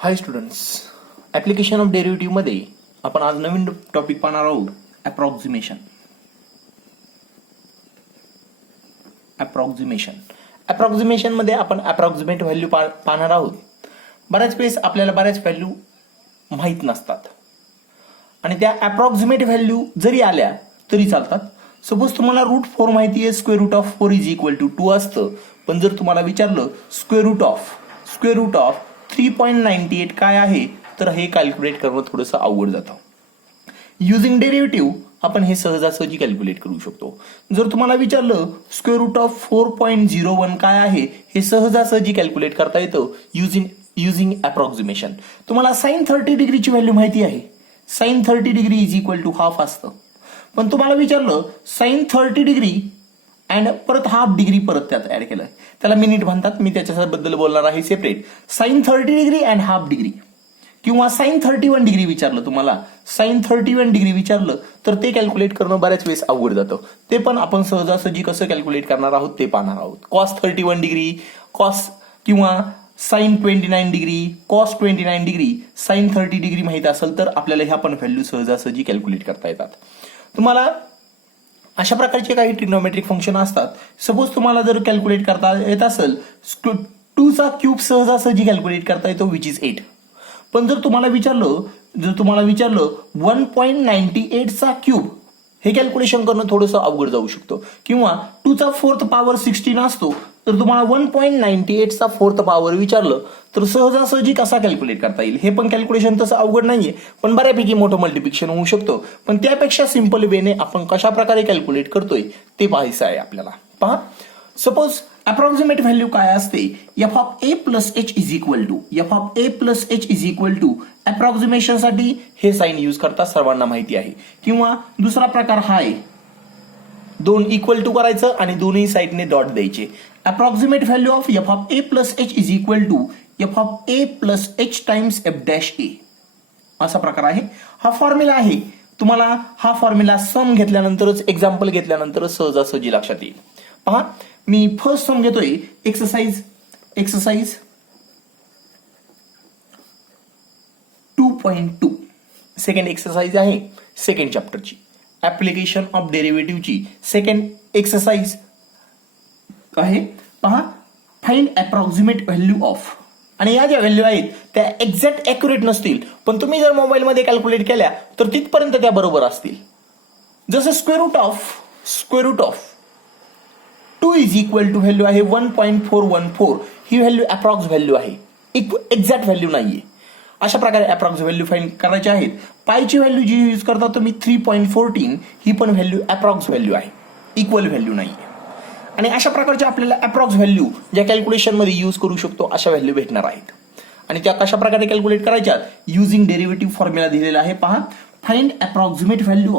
High students, application of डेरिव्हेटिव्हमध्ये आपण आज नवीन topic पाहणार आहोत, अप्रॉक्सिमेशन. अप्रॉक्सिमेशनमध्ये आपण अप्रॉक्सिमेट व्हॅल्यू पाहणार आहोत. बऱ्याच वेळेस आपल्याला बऱ्याच व्हॅल्यू माहीत नसतात आणि त्या अप्रॉक्सिमेट व्हॅल्यू जरी आल्या तरी चालतात. सपोज तुम्हाला √4 माहिती आहे, √4 इज इक्वल टू 2 असतं. पण जर तुम्हाला विचारलं स्क्वेअर रूट ऑफ 3.98 काय आहे, तर हे कॅल्क्युलेट करणं थोडंसं अवघड जातं. युजिंग डेरिव्हेटिव्ह आपण हे सहजासहजी कॅल्क्युलेट करू शकतो. जर तुम्हाला विचारलं √4.01 काय आहे, हे सहजासहजी कॅल्क्युलेट करता येतं युजिंग अप्रॉक्सिमेशन. तुम्हाला साइन 30 डिग्रीची व्हॅल्यू माहिती आहे. Sine 30 degree is equal to half असतं. पण तुम्हाला विचारलं साइन 30 डिग्री अँड परत हाफ डिग्री परत त्यात ऍड केलंय, त्याला मिनिट म्हणतात. मी त्याच्याबद्दल बोलणार आहे separate. Sine 30 degree and half degree किंवा साइन 31 डिग्री विचारलं, तुम्हाला साइन 31 डिग्री विचारलं तर ते कॅल्क्युलेट करणं बऱ्याच वेळेस अवघड जातं. ते पण आपण सहजासहजी कसं कॅल्क्युलेट करणार आहोत ते पाहणार आहोत. कॉस 31 डिग्री, कॉस किंवा sine 29 degree, cos 29 degree, sine 30 degree माहित असेल तर आपल्याला ह्या पण व्हॅल्यू सहजासहजी कॅल्क्युलेट करता येतात. तुम्हाला अशा प्रकारचे काही ट्रिग्नोमेट्रिक फंक्शन असतात. सपोज तुम्हाला जर कॅल्क्युलेट करता येत असेल 2 चा क्यूब सहजासहजी कॅल्क्युलेट करता येतो, विच इज 8. पण जर तुम्हाला विचारलं 1.98 चा क्यूब, हे कॅल्क्युलेशन करणं थोडंसं अवघड जाऊ शकतं. किंवा 2 चा 4th पॉवर 16 असतो, तर तुम्हाला 1.98 चा 4th पॉवर विचारलं तर सहजासहजी कसा कॅल्क्युलेट करता येईल. हे पण कॅल्क्युलेशन तसं अवघड नाहीये, पण बऱ्यापैकी मोठं मल्टिप्लिकेशन होऊ शकतं. पण त्यापेक्षा सिंपल वेने आपण कशा प्रकारे कॅल्क्युलेट करतोय ते पाहायचं आहे आपल्याला. पहा, सपोज अप्रॉक्सिमेट व्हॅल्यू काय असते, f of A plus H is equal to approximation साठी हे साइन यूज करतात, सर्वांना माहिती आहे. किंवा दुसरा प्रकार हा आहे, 2 इक्वल टू करायचं आणि दोन्ही साइडने डॉट द्यायचे. Approximate value of F of A plus H is equal to F of A plus H times F dash A, असा प्रकार आहे. हा फॉर्म्युला आहे. तुम्हाला हा फॉर्म्युला सम घेतल्यानंतरच, एक्झाम्पल घेतल्यानंतरच सहजासहजी लक्षात येईल. पहा, मी फर्स्ट सम घेतोय, एक्सरसाइज 2.2. सेकंड एक्सरसाइज आहे सेकंड चॅप्टरची, ऍप्लिकेशन ऑफ डेरिव्हेटिव्हची सेकंड एक्सरसाइज आहे. पहा, फाइंड अप्रॉक्सिमेट व्हॅल्यू ऑफ. आणि या ज्या व्हॅल्यू आहेत त्या एक्झॅक्ट ॲक्युरेट नसतील, पण तुम्ही जर मोबाईलमध्ये कॅल्क्युलेट केल्या तर तिथपर्यंत त्या बरोबर असतील. जसं square root of 2 is equal to value आहे 1.414. ही व्हॅल्यू अप्रॉक्स व्हॅल्यू आहे, एक्झॅक्ट व्हॅल्यू नाहीये. अशा प्रकारे अप्रॉक्स व्हॅल्यू फाइंड करायचे आहेत. पायची व्हॅल्यू जी यूज करता तुम्ही 3.14, ही पण व्हॅल्यू अप्रॉक्स व्हॅल्यू आहे, इक्वल व्हॅल्यू नाहीये. आणि अशा प्रकारच्या आपल्याला अप्रॉक्स व्हॅल्यू ज्या कॅल्क्युलेशन मध्ये यूज करू शकतो अशा व्हॅल्यू भेटणार आहेत. आणि त्या कशा प्रकारे कॅल्क्युलेट करायच्या, युजिंग डेरिव्हेटिव्ह फॉर्म्युला दिलेला आहे. पहा, find approximate value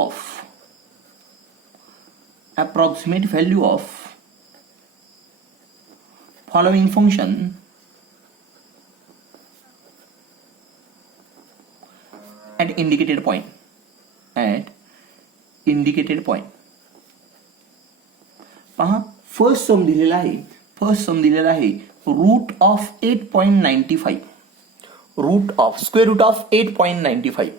of following function at indicated point. पहा, फर्स्ट सम दिलेला आहे root of 8.95, square root of 8.95.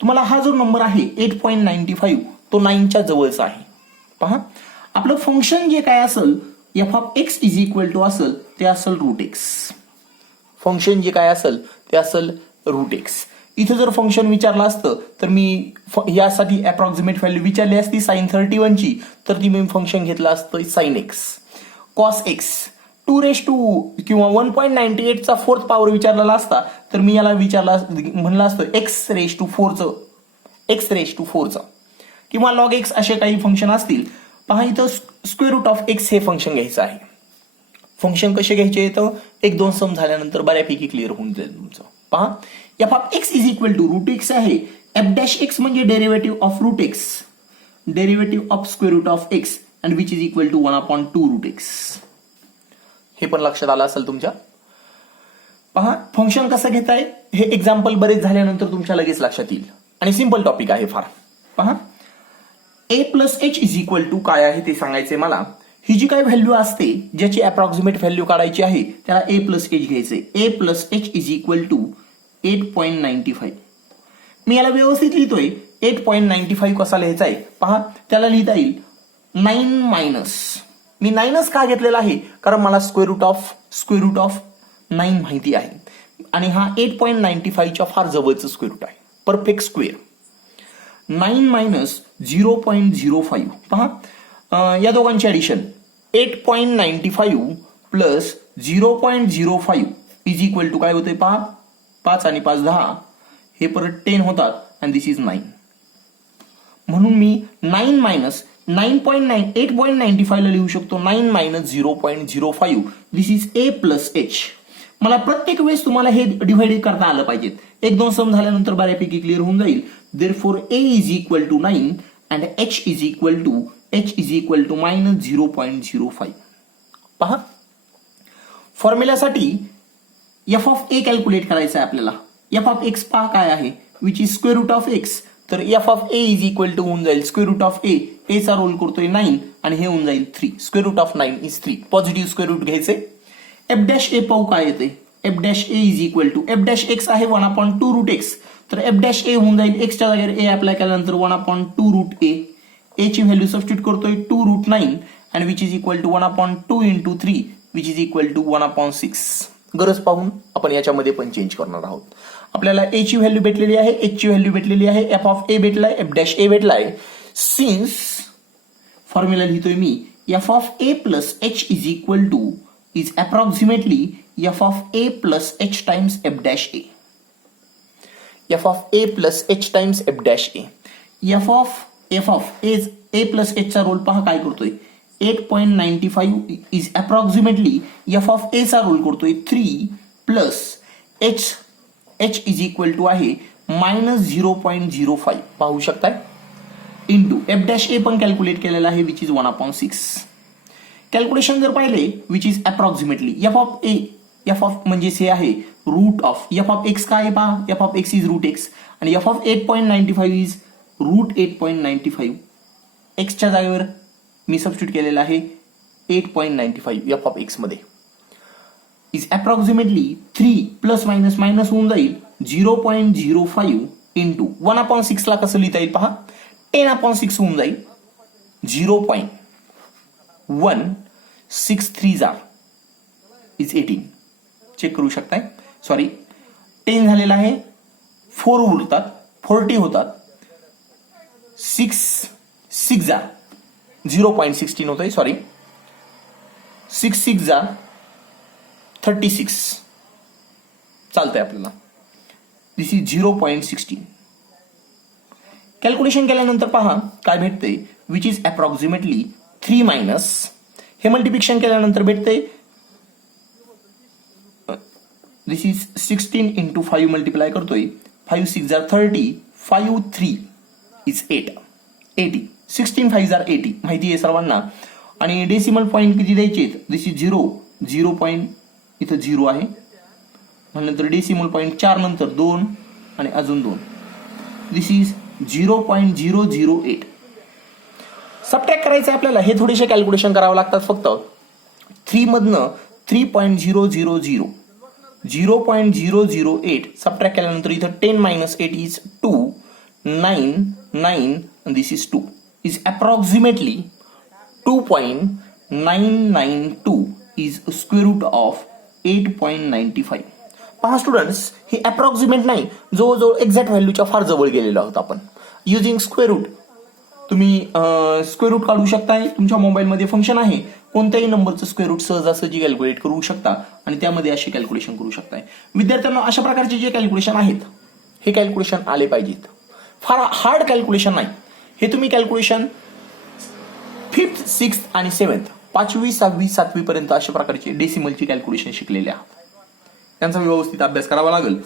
तुम्हाला हा जो नंबर आहे 8.95 तो 9च्या जवळचा आहे. पहा, आपलं फंक्शन जे काय असेल F of x is equal to असेल ते असेल √x. फंक्शन जे काय असेल ते असेल √x. इथे जर फंक्शन विचारलं असतं तर मी यासाठी अप्रॉक्सिमेट व्हॅल्यू विचारली असती साइन 31 ची, तर ती मी फंक्शन घेतलं असतं साइन एक्स, कॉस एक्स, 2 किंवा 1.98 चा 4th पॉवर विचारलेला असता तर मी याला म्हणलं असतं x रेज टू 4चं किंवा लॉग एक्स असे काही फंक्शन असतील. पहा, इथं स्क्वेअर रूट ऑफ एक्स हे फंक्शन घ्यायचं आहे. फंक्शन कसे घ्यायचे तर 1-2 सम झाल्यानंतर बऱ्यापैकी क्लिअर होऊन जाईल तुमचं. पहा, f of x is equal to √x आहे. एफ डॅश एक्स म्हणजे derivative of √x, derivative of square root of x, and which is equal to 1/2 √x. हे पण लक्षात आलं असेल तुमच्या. पहा, फंक्शन कसं घेताय हे एक्झाम्पल बरेच झाल्यानंतर तुमच्या लगेच लक्षात येईल आणि सिंपल टॉपिक आहे फार. पहा, A plus H is equal to काय आहे ते सांगायचंय मला. ही जी काही व्हॅल्यू असते ज्याची अप्रॉक्सिमेट व्हॅल्यू काढायची आहे त्याला ए प्लस एच घ्यायचे. A plus H is equal to 8.95. मी याला व्यवस्थित लिहितोय. 8.95 कसा लिहायचा आहे पहा. त्याला लिहिता येईल 9 मायनस, मी 9च का घेतलेला आहे कारण मला स्क्वेअर रूट ऑफ 9 माहिती आहे आणि हा 8.95च्या फार जवळचं स्क्वेअर रूट आहे. Perfect square. 9 मायनस 0.05 पहा. या दोघांची addition 8.95 plus 0.05 is equal to काय होते पहा. 5 आणि 5 10, हे परत 10 होतात आणि दिस इज 9. म्हणून मी 9 मायनस 8.95 ला लिहू शकतो 9 minus 0.05. This is a plus h. मला प्रत्येक वेळेस तुम्हाला हे डिव्हाइड करता आलं पाहिजे. 1-2 सम झाल्यानंतर बऱ्यापैकी क्लिअर होऊन जाईल. Therefore a is equal to 9 and h is equal to minus 0.05. पहा, फॉर्म्युलासाठी एफ ऑफ ए कॅल्क्युलेट करायचं आहे आपल्याला. एफ ऑफ एक्स पहा काय आहे, which is square root of X. तर F of A is equal to होऊन जाईल square root of A. A चा रोल करतोय 9 आणि हे होऊन जाईल 3. Square root of 9 is 3. Positive square route घ्यायचे. एफ डॅश ए पाहू काय येते. F dash a is equal to f dash x आहे 1/2 रूट एक्स. तर एफ डॅश ए होऊन जाईल एक्सच्या जागेवर ए अप्लाय केल्यानंतर 1/2 रूट ए. ए ची व्हॅल्यू सबस्टिट्यूट करतोय 2 root 9 and which is equal to 1/2 into 3 which is equal to 1/6. गरज पाहून आपण याच्यामध्ये पण चेंज करणार आहोत. आपल्याला ए ची व्हॅल्यू भेटलेली आहे, एच ची व्हॅल्यू भेटलेली आहे, एफ ऑफ ए भेटलाय, एफ डॅश ए भेटलाय. सिन्स फॉर्म्युला लिहितोय मी F of A plus H is equal to is approximately F of A plus H times F dash A. F of A plus H times F dash A. F of A plus H चा role पहा काय करतोय. 8.95 is approximately F of A चा role करतोय 3 plus H is equal to आहे minus 0.05 पाहू शकताय into f dash ए पण कॅल्क्युलेट केलेला आहे विच इज 1/6. कॅल्क्युलेशन जर पाहिले which is approximately F of म्हणजे हे आहे root of F of x काय पहा. F of x is root x आणि एफ ऑफ 8.95 इज रूट 8.95. एक्सच्या जागेवर मी सबस्टिट्यूट केलेला आहे 8.95 एफ ऑफ एक्स मध्ये. Is approximately 3 plus minus minus होऊन जाईल 0.05 इंटू 1/6 ला कसं लिहिता येईल पहा. 10/6 होऊन जाईल 0.163 इज 18. चेक करू शकताय. सॉरी 10 झालेला आहे, 4 उरतात 40 होतात. 6 0.16 होत आहे. सॉरी 6 36 चालतंय आपल्याला. दिस इज 0.16. कॅल्क्युलेशन केल्यानंतर पहा काय भेटते विच इज अप्रॉक्सिमेटली 3 मायनस हे मल्टिप्लिकेशन केल्यानंतर भेटते दिस इज 16 इंटू 5 मल्टिप्लाय करतोय 5 6 30 5 3 इज 80. 16 5 80 माहिती आहे सर्वांना. आणि डेसिमल पॉईंट किती द्यायचे. दिस इज 0 पॉईंट इथं 0 आहे. नंतर डेसिमल पॉईंट 4 नंतर 2 आणि अजून 2. दिस इज 0.008. सबट्रॅक्ट करायचं आहे आपल्याला. हे थोडेसे कॅल्क्युलेशन करावं लागतात फक्त. 3 मधनं 3.000 0.008 सबट्रॅक्ट केल्यानंतर इथं 10 minus 8 is 2 9 this is 2 is approximately 2.992 is square root of 8.95. पहा स्टुडंट्स, हे अप्रॉक्सिमेट नाही, जवळजवळ एक्झॅक्ट व्हॅल्यूच्या फार जवळ गेलेलो आहोत आपण. युजिंग स्क्वेअर रूट तुम्ही स्क्वेअर रूट काढू शकताय. तुमच्या मोबाईलमध्ये फंक्शन आहे, कोणत्याही नंबरचं स्क्वेअर रूट सहजासहजी कॅल्क्युलेट करू शकता आणि त्यामध्ये अशी कॅल्क्युलेशन करू शकताय. विद्यार्थ्यांना अशा प्रकारचे जे कॅल्क्युलेशन आहेत हे कॅल्क्युलेशन आले पाहिजेत. फार हार्ड कॅल्क्युलेशन नाही हे. तुम्ही कॅल्क्युलेशन 5th 6th आणि 7th 5वी 6वी 7वी पर्यंत अशा प्रकारचे डेसिमलची कॅल्क्युलेशन शिकलेले आहात. त्यांचा व्यवस्थित अभ्यास करावा लागेल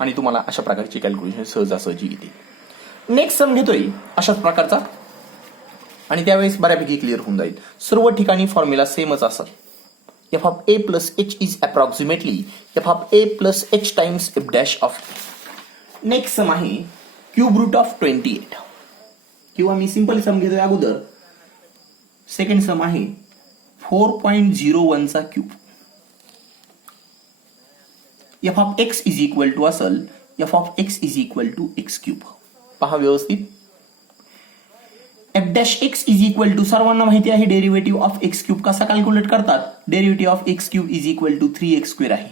आणि तुम्हाला अशा प्रकारचे कॅल्क्युलेशन सहजासहजी येतील. नेक्स्ट सम घेतोय अशाच प्रकारचा आणि त्यावेळेस बऱ्यापैकी क्लिअर होऊन जाईल. सर्व ठिकाणी फॉर्म्युला सेमच असेल. F of A plus H is approximately F of A plus H times F dash of. Next sum आहे क्यूब रूट ऑफ 28 किंवा मी सिंपल सम घेतोय अगोदर. सेकंड सम आहे 4.01 चा cube. F of x is equal to असेल F of x is equal to X cube. पहा व्यवस्थित. F dash x is equal to, सर्वांना माहिती आहे डेरिव्हेटिव्ह ऑफ एक्स क्यूब कसा कॅल्क्युलेट करतात. Derivative of x cube is equal to 3x square आहे.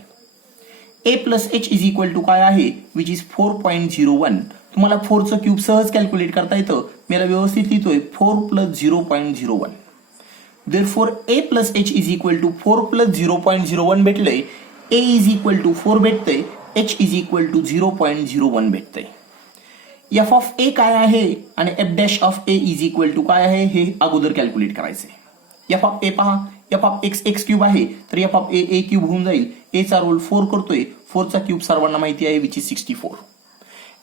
ए plus H is equal to काय आहे, विच इज 4.01. तुम्हाला 4चं क्यूब सहज कॅल्क्युलेट करता येतं. मी याला व्यवस्थित लिहितोय 4 plus 0.01. Therefore a plus h is equal to 4 plus 0.01 भेटलंय. a is equal to 4 भेटतंय. h is equal to 0.01 भेटतंय. f of a काय आहे आणि f dash of a is equal to काय आहे हे अगोदर कॅल्क्युलेट करायचंय. f of a पहा, f of x x cube आहे तर f of a क्यूब होऊन जाईल. a चा रोल 4 करतोय, 4चा क्यूब सर्वांना माहिती आहे which is 64.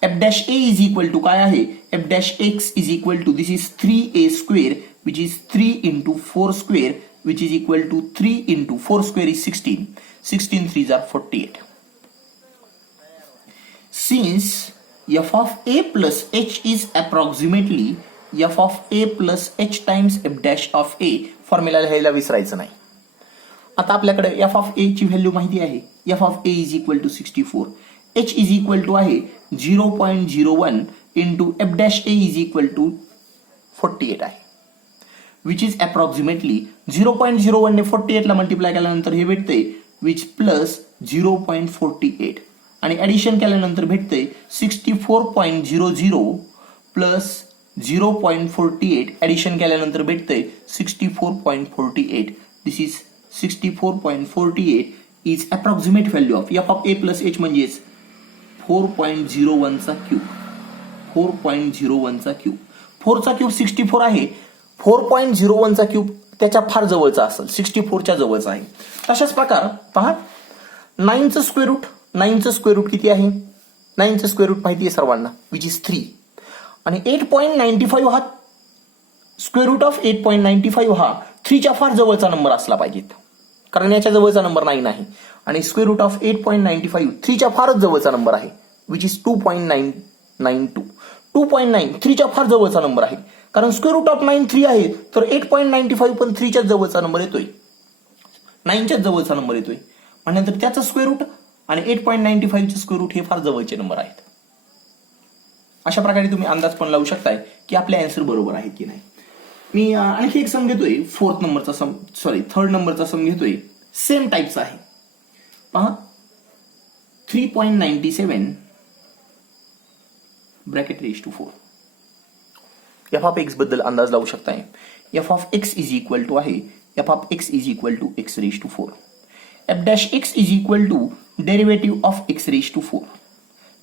f dash a is equal to काय आहे, f dash x is equal to this is 3a square which is 3 into 4 square which is equal to 3 into 4 square is 16. 16 3s are 48. Since f of a plus h is approximately f of a plus h times f dash of a, formula लिहायला विसरायचं नाही. आता आपल्याकडे f of a ची value माहिती आहे. f of a is equal to 64. h is equal to आहे 0.01 into f dash a is equal to 48 आहे. Which is approximately 0.01 ने 48 ला मल्टिप्लाय केल्यानंतर हे भेटते विच प्लस 0.48 आणि ऍडिशन केल्यानंतर भेटते 64.00 प्लस 0.48 ऍडिशन केल्यानंतर भेटते 64.48. This is 64.48 is approximate value of F of A plus H म्हणजेच 4.01 चा क्यूब. 4.01 चा क्यूब. 4चा क्यूब 64 आहे. 4.01 चा क्यूब त्याच्या फार जवळचा असेल, 64च्या जवळचा आहे. तशाच प्रकार पहा 9चं स्क्वेअर रूट. 9चं स्क्वेअर रूट किती आहे, 9चं स्क्वेअर रूट माहिती आहे सर्वांना विच इज 3. आणि 8.95 हा स्क्वेअर रूट ऑफ 8.95 हा 3च्या फार जवळचा नंबर असला पाहिजेत, कारण याच्या जवळचा नंबर 9 आहे. आणि स्क्वेअर रूट ऑफ 8.95 3च्या फारच जवळचा नंबर आहे विच इज 2.992. 2.9 3च्या फार जवळचा नंबर आहे, कारण स्क्वेअर रूट ऑफ 9 3 आहे तर 8.95 पण 3च्याच जवळचा नंबर येतोय, 9च्याच जवळचा नंबर येतोय. म्हणल्यानंतर त्याचं स्क्वेअर रूट आणि 8.95 चे स्क्वेअर रूट हे फार जवळचे नंबर आहेत. अशा प्रकारे तुम्ही अंदाज पण लावू शकताय की आपले आन्सर बरोबर आहेत की नाही. मी आणखी एक सम घेतोय, थर्ड नंबरचा सम घेतोय. सेम टाईपचा आहे. पहा 3.97 bracket raise to 4. F of X बद्दल अंदाज लावू शकताय. F of x is equal to आहे F of x is equal to X raise to 4. F dash x is equal to derivative of x raise to 4.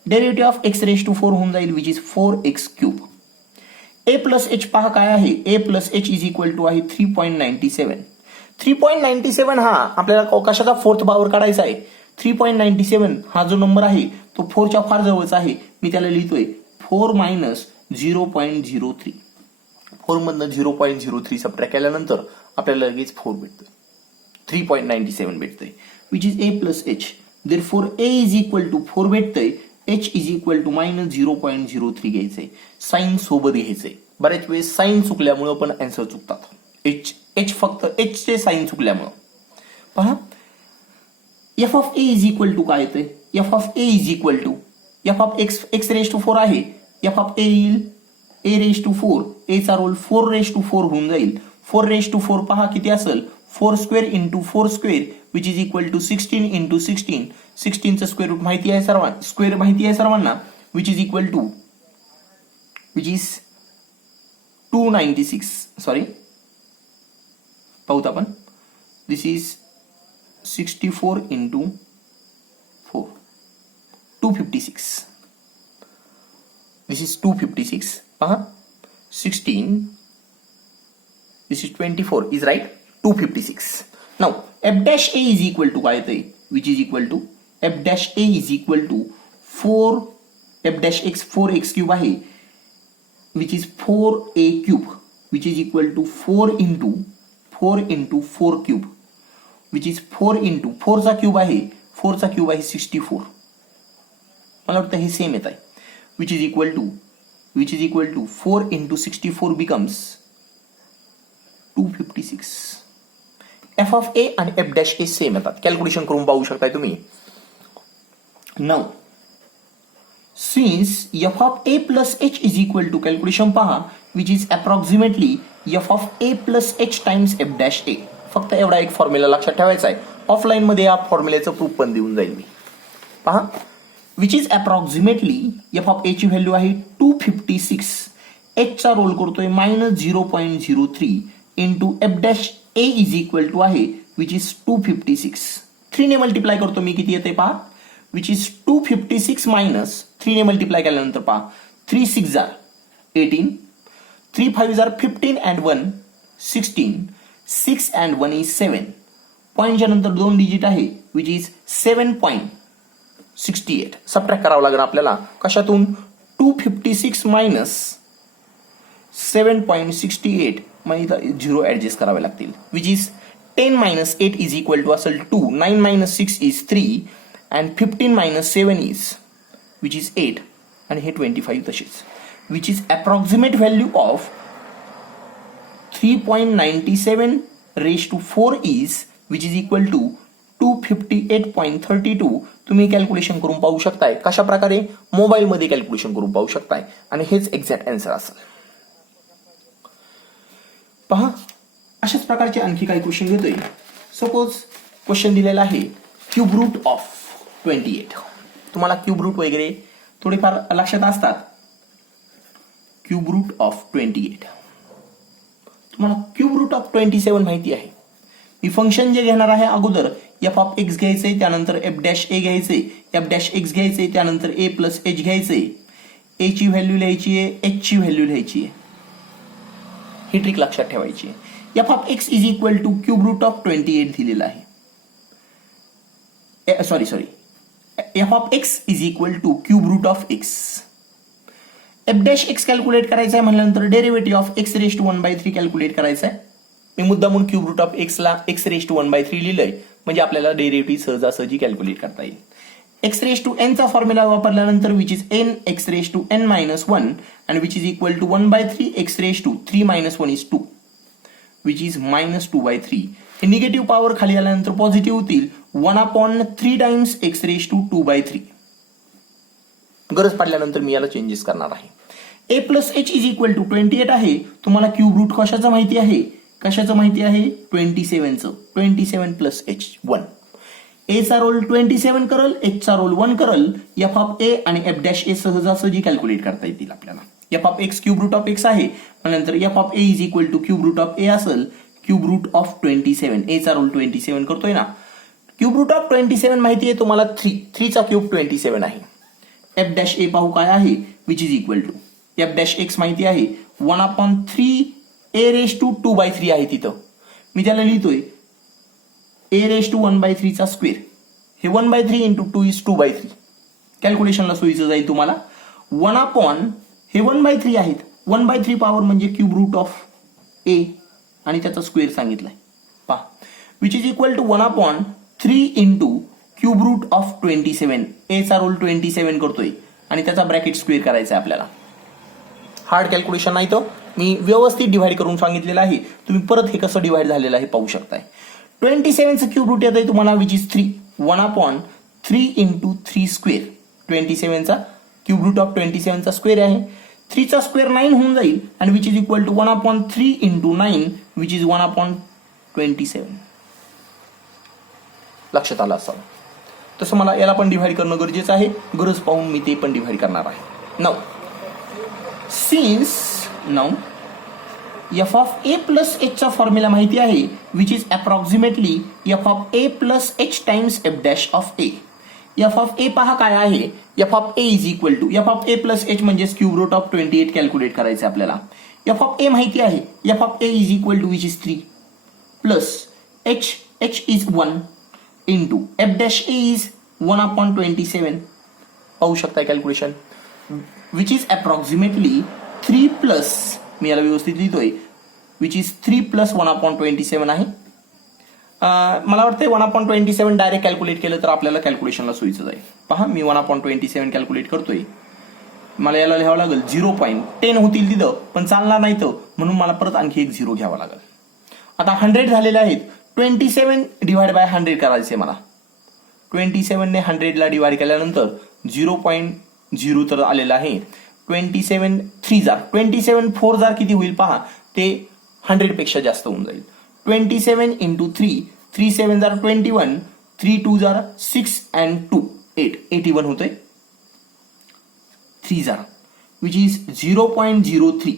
Derivative of x raise to 4 होऊन जाईल which is 4x cube. A plus H पहा काय आहे, ए plus H is equal to आहे 3.97. 3.97 हा आपल्याला कशाचा fourth power काढायचा आहे. 3.97 हा जो नंबर आहे तो 4च्या फार जवळचा आहे. मी त्याला लिहितोय 4 मायनस 0.03. 4 मधनं 0.03 सबट्रॅक्ट केल्यानंतर आपल्याला लगेच 4 भेटतोय, 3.97 भेटतंय which is a plus h. Therefore a is equal to 4 भेटतंय, h is equal to minus 0.03 घ्यायचंय. साइन सोबत घ्यायचंय. बऱ्याच वेळेस साइन चुकल्यामुळं पण आन्सर चुकतात. एच फक्त एच चे साइन चुकल्यामुळं. पहा f of A is equal to काय येतंय, f of A is equal to F of x x raise to 4 आहे. एफ ऑफ ए येईल ए रेज टू 4. ए चा रोल 4 रेज टू 4 होऊन जाईल. 4 रेज टू 4 पहा किती असेल, 4 square into 4 square which is equal to 16 into 16. 16चं स्क्वेअर रूट माहिती आहे सर्वांना, स्क्वेअर माहिती आहे सर्वांना which is equal to which is 296. Sorry पाहूत आपण. This is 64 into 4 256. This is 256. 16. This is 24. Is right? 256. Now f dash a is equal to काय येतंय, which is equal to f dash a is equal to 4 f dash x 4x cube आहे which is 4a cube which is equal to 4 into 4 cube which is 4 into 4 चा cube आहे, 4 चा cube आहे 64. मला वाटतं हे सेम येत आहे which is equal to 4 into 64 becomes 256. f of a आणि f dash a सेम येतात. कॅल्क्युलेशन करून पाहू शकताय तुम्ही. Now since f of A plus H is equal to calculation पहा which is approximately F of A plus H times F dash a. फक्त एवढा एक फॉर्म्युला लक्षात ठेवायचा आहे. ऑफलाईन मध्ये या फॉर्म्युल्याचं प्रूफ पण देऊन जाईल मी. पहा which is approximately F of a ची व्हॅल्यू आहे 256. एच चा रोल करतोय -0.03 into f dash a is equal to आहे विच इज 256. 3 ने मल्टिप्लाय करतो मी, किती येते पहा, विच इज 256 मायनस 3 ने मल्टिप्लाय केल्यानंतर पहा 3 6 जार 18, 3 5 जार 15 अँड 1 16, 6 अँड 1 इज 7. पॉईंटच्या नंतर 2 डिजिट आहे विच इज 7.68. सबट्रॅक्ट करावं लागेल आपल्याला कशातून, 256 मायनस 7.68 म्हणजे 0 ऍडजस्ट करावे लागतील which is 10 minus 8 is equal to असेल 2, 9 minus 6 is 3 and 15 minus 7 is which is 8 आणि हे 25 तसेच which is approximate value of 3.97 raised to 4 is which is equal to 258.32. तुम्ही कॅल्क्युलेशन करून पाहू शकताय. कशा प्रकारे, मोबाईल मध्ये कॅल्क्युलेशन करून पाहू शकताय आणि हेच एक्झॅक्ट आन्सर असेल. पहा अशाच प्रकारचे आणखी काही क्वेश्चन घेतोय. सपोज क्वेश्चन दिलेला आहे क्यूब रूट ऑफ 28. तुम्हाला क्यूब रूट वगैरे थोडेफार लक्षात असतात. क्यूब रूट ऑफ 28, तुम्हाला क्यूब रूट ऑफ 27 माहिती आहे. मी फंक्शन जे घेणार आहे अगोदर एफ ऑफ एक्स घ्यायचे, त्यानंतर एफ डॅश ए घ्यायचे, एफ डॅश एक्स घ्यायचे, त्यानंतर ए प्लस एच घ्यायचे. ए ची व्हॅल्यू लिहायची आहे, एच ची व्हॅल्यू लिहायची आहे. ही ट्रिक लक्षात ठेवायची आहे. F of x is equal to cube root of 28 दिलेला आहे. Sorry f of x is equal to cube root of x. F dash x calculate करायचं आहे म्हणल्यानंतर derivative of x raise to 1/3 calculate करायचं आहे. मी मुद्दामून क्यूब रूट ऑफ एक्स ला एक्स रेस टू 1/3 लिहिलंय म्हणजे आपल्याला डेरिव्हेटिव्ह सहजासहजी कॅल्क्युलेट करता येईल. एक्स रेस टू एन चा फॉर्म्युला वापरल्यानंतर which is n x raise to n minus 1 and which is equal to 1/3 x raised to 3 minus 1 is 2 which is minus 2/3. हे negative power खाली आल्यानंतर पॉझिटिव्ह होतील 1/3 times x raised to 2/3. गरज पडल्यानंतर मी याला changes करणार आहे. a plus H is equal to 28 आहे. तुम्हाला क्यूब रूट कशाचं माहिती आहे, 27चं. 27 प्लस एच 1. ए चा रोल 27 करल, एच चा रोल 1 करल. एफ ऑफ ए आणि एफ डॅश ए सहजासहजी कॅल्क्युलेट करता येतील आपल्याला. F of x cube root of x आहे, नंतर f of A is equal to cube root of a असेल क्यूब रूट ऑफ 27. ए चा रोल 27 करतोय ना. क्यूब रूट ऑफ 27 माहिती आहे तुम्हाला 3 चा क्यूब 27 आहे. एफ डॅश ए पाहू काय आहे which is equal to f dash x माहिती आहे 1/3 ए रेस टू 2/3 आहे तिथं. मी त्याला लिहितोय ए रेस टू 1/3 चा स्क्वेअर. हे 1/3 इंटू 2 इज 2/3. कॅल्क्युलेशनला सोयीचं जाईल तुम्हाला. 1/, हे 1/3 आहेत. 1/3 पॉवर म्हणजे क्यूब रूट ऑफ ए आणि त्याचा स्क्वेअर सांगितलाय पहा which is equal to 1/3 into cube root of 27. A चा रोल 27 करतोय आणि त्याचा ब्रॅकेट स्क्वेअर करायचा आहे आपल्याला. हार्ड कॅल्क्युलेशन नाही तो मी व्यवस्थित डिव्हाइड करून सांगितलेलं आहे. तुम्ही परत हे कसं डिव्हाइड झालेलं आहे पाहू शकताय. 27चं क्यूब रूट येत आहे तुम्हाला विच इज 3. 1/3 into 3 square. 27चा क्यूब रूट ऑफ 27चा स्क्वेअर आहे. 3 चा स्क्वेअर 9 होऊन जाईल आणि which is equal to 1/3 into 9 which is 1/27. लक्षात आलं असावं. तसं मला याला पण डिव्हाइड करणं गरजेचं आहे. गरज पाहून मी ते पण डिव्हाइड करणार आहे. Now f of A plus H चा फॉर्म्युला माहिती आहे which is approximately F of A plus H times F dash of a. F of a पहा काय आहे, F of A is equal to F of A plus h म्हणजे cube root of 28 calculate करायचं आपल्याला. F of a माहिती आहे F of A is equal to which is 3 plus H is 1 into f dash a is 1/27. पाहू शकता calculation which is approximately 3 plus, मी याला व्यवस्थित लिहितोय विच इज 3 प्लस 1/27 आहे. मला वाटतं 1/27 डायरेक्ट कॅल्क्युलेट केलं तर आपल्याला कॅल्क्युलेशनला सोयीचं जाईल. पहा मी 1/27 कॅल्क्युलेट करतोय. मला याला लिहावं लागेल 0.10 होतील तिथं पण चालणार नाही तर म्हणून मला परत आणखी एक 0 घ्यावा लागेल. आता 100 झालेले आहेत. 27 डिवाइड बाय 100 करायचे मला. 27 ने 100 ला डिवाइड केल्यानंतर झिरो तर आलेला आहे. 27 3 जार 27 4 जार किती होईल पहा, ते 100 पेक्षा जास्त होऊन जाईल. 27 इंटू 3 3 7 जार 21 3 2 जार 6 अँड 2 8 81 होतोय 3 जार विच इज 0.03.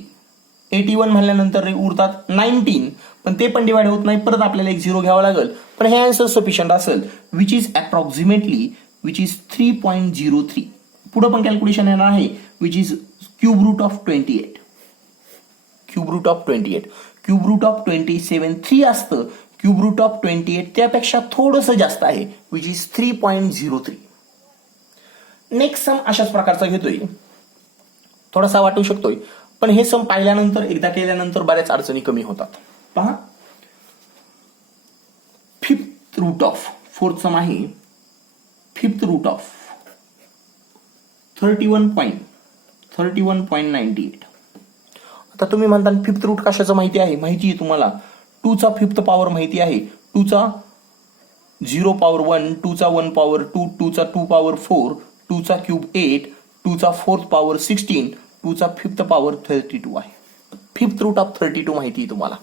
81 म्हणल्यानंतर उरतात 19, पण ते पण डिवाइड होत नाही, परत आपल्याला एक झिरो घ्यावा लागेल. पण हे आन्सर सफिशियंट असेल which is approximately which is 3.03. पुढे पण कॅल्क्युलेशन येणार आहे which is cube root of 28. Cube root of 28. Cube root of 27 3 असतं, क्यूब रूट ऑफ 28 त्यापेक्षा थोडंसं जास्त आहे विच इज 3.03. नेक्स्ट सम अशाच प्रकारचा घेतोय, थोडासा वाटू शकतोय, पण हे सम पाहिल्यानंतर एकदा केल्यानंतर बऱ्याच अडचणी कमी होतात. पहा, fifth root of, fourth sum आहे फिफ्थ रूट ऑफ 31.98. आता तुम्ही म्हणता फिफ्थ रूट कशाचं माहिती आहे? माहिती आहे तुम्हाला 2 चा फिफ्थ पॉवर माहिती आहे, 2 चा 0 पॉवर 1, 2 चा 1 पॉवर 2, 2 चा 2 पॉवर 4, 2 चा क्यूब 8, 2 चा फोर्थ पॉवर 16, 2 चा फिफ्थ पॉवर 32 आहे. फिफ्थ रूट ऑफ 32 माहिती आहे तुम्हाला.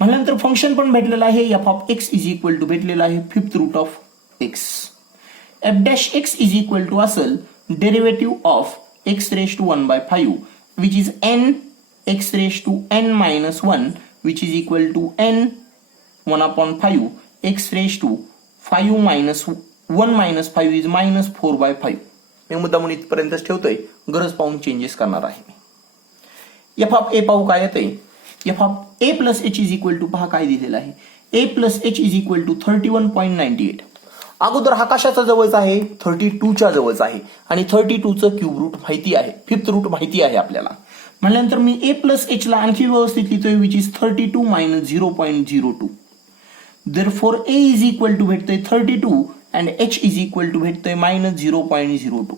म्हणल्यानंतर फंक्शन पण भेटलेलं आहे, F of x is equal to भेटलेलं आहे fifth root of x. F dash x is equal to असेल derivative of x raise to 1/5 which is n x raise to n minus 1 which is equal to n 1/5 x raised to 5 minus 1 minus 5 is minus 4/5. मी मुद्दामून इथपर्यंतच ठेवतोय, गरज पाहून changes करणार आहे मी. F of ए पाहू काय येतंय. F of A plus H is equal to पहा काय दिलेलं आहे, ए plus H is equal to 31.98. अगोदर हा कशाचा जवळचा आहे, 32 च्या जवळचा आहे, आणि 32 चं क्यूब रूट माहिती आहे, फिफ्थ रूट माहिती आहे आपल्याला. म्हणल्यानंतर मी ए प्लस एच ला आणखी व्यवस्थित लिहितोय which is 32 minus 0.02. Therefore a is equal to भेटतोय 32 and h is equal to भेटतोय minus 0.02.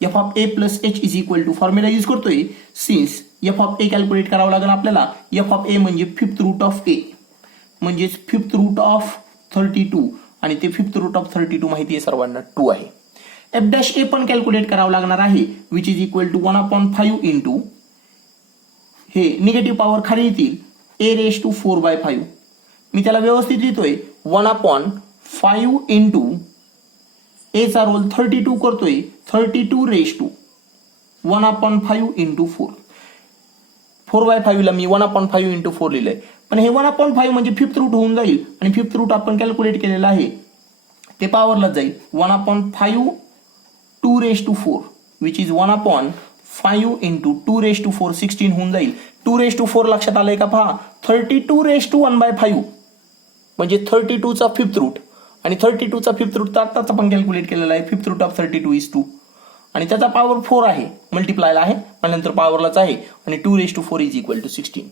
F of A plus H is equal to formula use करतोय, since f of A calculate करावं लागेल आपल्याला. एफ ऑफ ए म्हणजे fifth root of ए, म्हणजेच fifth root of 32, आणि ते फिफ्थ रूट ऑफ 32 माहिती आहे सर्वांना 2 आहे. एफ डॅश ए पण कॅल्क्युलेट करावं लागणार आहे which is equal to 1/5 into हे निगेटिव्ह पॉवर खाली येतील ए रेज टू 4/5. मी त्याला व्यवस्थित लिहितोय 1/5 इंटू ए चा रोल 32 करतोय 32 रेज टू 1/5 इंटू 4. 4/5 ला मी 1/5 इंटू 4 लिहिलंय, पण हे 1/5 म्हणजे फिफ्थ रूट होऊन जाईल, आणि फिफ्थ रूट आपण कॅल्क्युलेट केलेलं आहे ते पॉवरला जाईल. 1/5 2 raise to 4 which is 1/5 into 2 raise to 4 16 होऊन जाईल. 2 रेज टू 4 लक्षात आलंय का पहा, 32 रेज टू 1/5 म्हणजे 32 चा फिफ्थ रूट, आणि 32 चा फिफ्थ रूट तर आताच आपण कॅल्क्युलेट केलेला आहे. फिफ्थ रूट ऑफ 32 इज 2, आणि त्याचा पॉवर 4 आहे, मल्टिप्लायला आहे, आणि नंतर पॉवरलाच आहे, आणि 2 raise to 4 is equal to 16.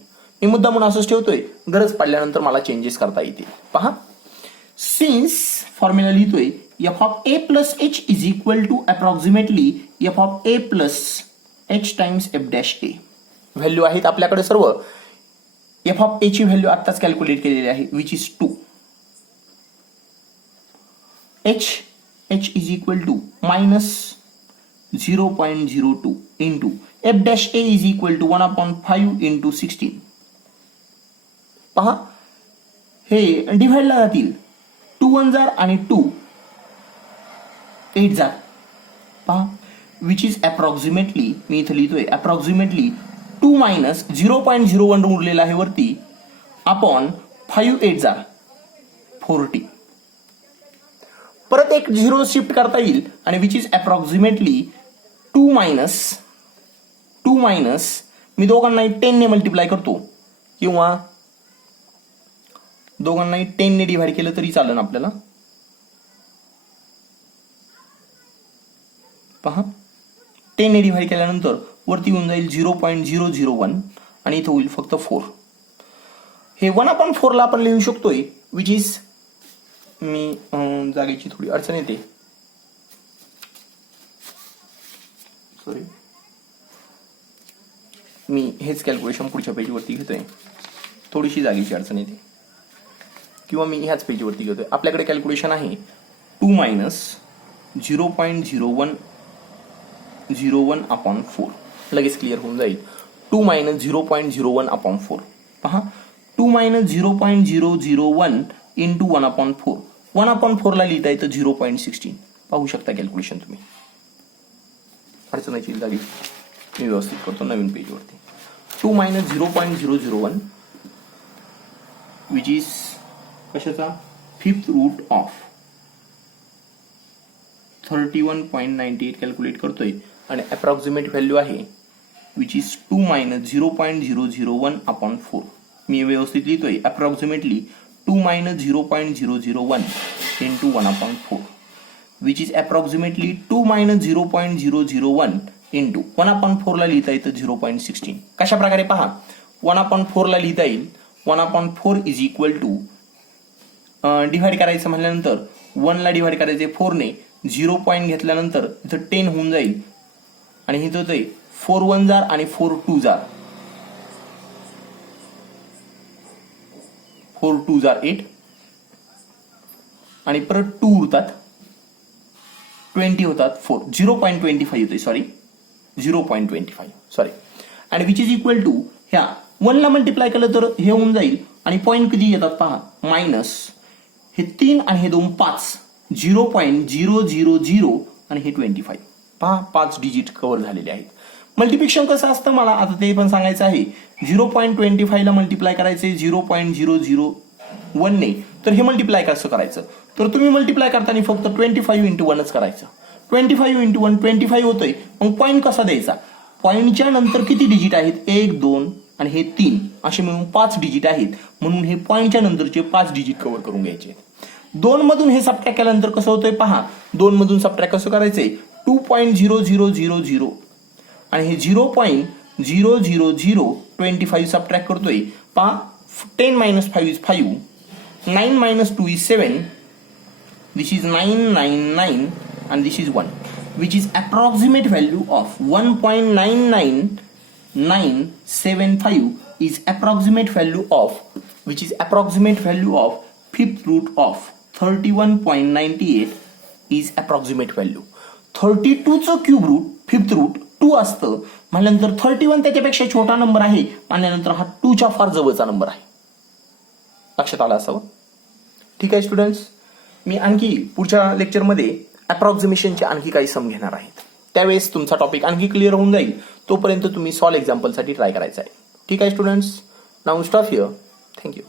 मी मुद्दा म्हणून असंच ठेवतोय, गरज पडल्यानंतर मला चेंजेस करता येतील. पहा, सिन्स फॉर्म्युला लिहितोय f of A plus H is equal to approximately F of A plus H times F dash a. Value आहेत आपल्याकडे सर्व. एफ ऑफ ए ची व्हॅल्यू आत्ताच कॅल्क्युलेट केलेली आहे which is 2. H is equal to minus 0.02 into f dash a is equal to 1/5 into 16. पहा, हे डिव्हाइडला जातील, 2 1 जार आणि 2 8 जार. पहा, विच इज अप्रॉक्सिमेटली, मी इथं लिहितोय अप्रॉक्सिमेटली 2 मायनस 0.01 उरलेला आहे वरती अपॉन 5 8 जार 40. परत एक 0 शिफ्ट करता येईल, आणि विच इज अप्रॉक्सिमेटली 2 मायनस मी दोघांनाही 10 ने मल्टिप्लाय करतो, किंवा दोघांनाही 10 ने डिव्हाइड केलं तरी चालेल आपल्याला. पहा, 10 ने डिव्हाइड केल्यानंतर वरती होऊन जाईल 0.001, आणि इथं होईल फक्त 4. हे 1/4 ला आपण लिहू शकतोय विच इज, मी जागेची थोडी अडचण येते, सॉरी, मी हेच कॅल्क्युलेशन पुढच्या पेजवरती घेतोय, थोडीशी जागेची अडचण येते, किंवा मी ह्याच पेजवरती घेतोय. आपल्याकडे कॅल्क्युलेशन आहे 2 मायनस 0.01 0.01/4 लगेच क्लिअर होऊन जाईल. 2 मायनस 0.01/4 पहा 2 मायनस 0.001 इंटू 1/4 1/4 ला लिहिता येतं 0.16 पाहू शकता कॅल्क्युलेशन तुम्ही. अडचणीची जागी मी व्यवस्थित करतो नवीन पेजवरती. 2 मायनस 0.001 विच इज कशाचा 5th रूट ऑफ 31.98 कॅल्क्युलेट करतोय आणि अप्रॉक्सिमेट व्हॅल्यू आहे विच इज 2 मायनस 0.001/4. मी व्यवस्थित लिहितोय approximately 2 minus 0.001 into 1/4 which is approximately 2 minus 0.001 into 1/4 ला लिहिता येतं 0.16. कशा प्रकारे पहा 1/4 ला लिहिता येईल 1/4 इज इक्वल टू डिव्हाइड करायचं म्हटल्यानंतर 1 ला डिव्हाइड करायचे 4 ने 0 पॉईंट घेतल्यानंतर इथं 10 होऊन जाईल आणि हे होतंय 4 1 जार आणि 4 2 जार 4 2 जार 8 आणि परत 2 उरतात 20 होतात 4 0.25 येतोय सॉरी 0.25 सॉरी आणि विच इज इक्वल टू ह्या 1 ला मल्टिप्लाय केलं तर हे होऊन जाईल आणि पॉईंट किती येतात पहा मायनस हे 3 आणि हे 2 5 0.000 आणि हे 25 पहा 5 डिजिट कव्हर झालेले आहेत. मल्टिप्लिकेशन कसं असतं मला आता ते पण सांगायचं आहे. 0.25 ला मल्टिप्लाय करायचे 0.001 ने तर हे मल्टिप्लाय कसं करायचं तर तुम्ही मल्टिप्लाय करताना फक्त 25 इंटू 1च करायचं. 25 इंटू 1 25 होतोय. मग पॉईंट कसा द्यायचा पॉईंटच्या नंतर किती डिजिट आहेत 1 2 आणि हे 3 असे मिळून 5 डिजिट आहेत म्हणून हे पॉईंटच्या नंतरचे 5 डिजिट कव्हर करून घ्यायचे. 2 मधून हे सबट्रॅक्ट केल्यानंतर कसं होतंय पहा 2 मधून सबट्रॅक्ट कसं करायचंय 2.0000 आणि हे 0.00025 सबट्रॅक्ट करतोय पहा 10 minus 5 is 5 9 minus 2 is 7 this is 999 and this is 1 which is approximate value of 1.99975 is approximate value of which is approximate value of 5th root of 31.98 is approximate value. 32 चं cube route 5th route 2 असतं म्हणल्यानंतर 31 त्याच्यापेक्षा छोटा number आहे म्हणल्यानंतर हा 2 च्या फार जवळचा नंबर आहे. लक्षात आलं असावं. ठीक आहे स्टुडंट्स मी आणखी पुढच्या लेक्चरमध्ये अप्रॉक्सिमेशनचे आणखी काही सम घेणार आहेत. त्यावेळेस तुमचा टॉपिक आणखी क्लिअर होऊन जाईल. तोपर्यंत तुम्ही सॉल्व एक्झाम्पलसाठी ट्राय करायचा आहे. ठीक आहे students now stop here. Thank you.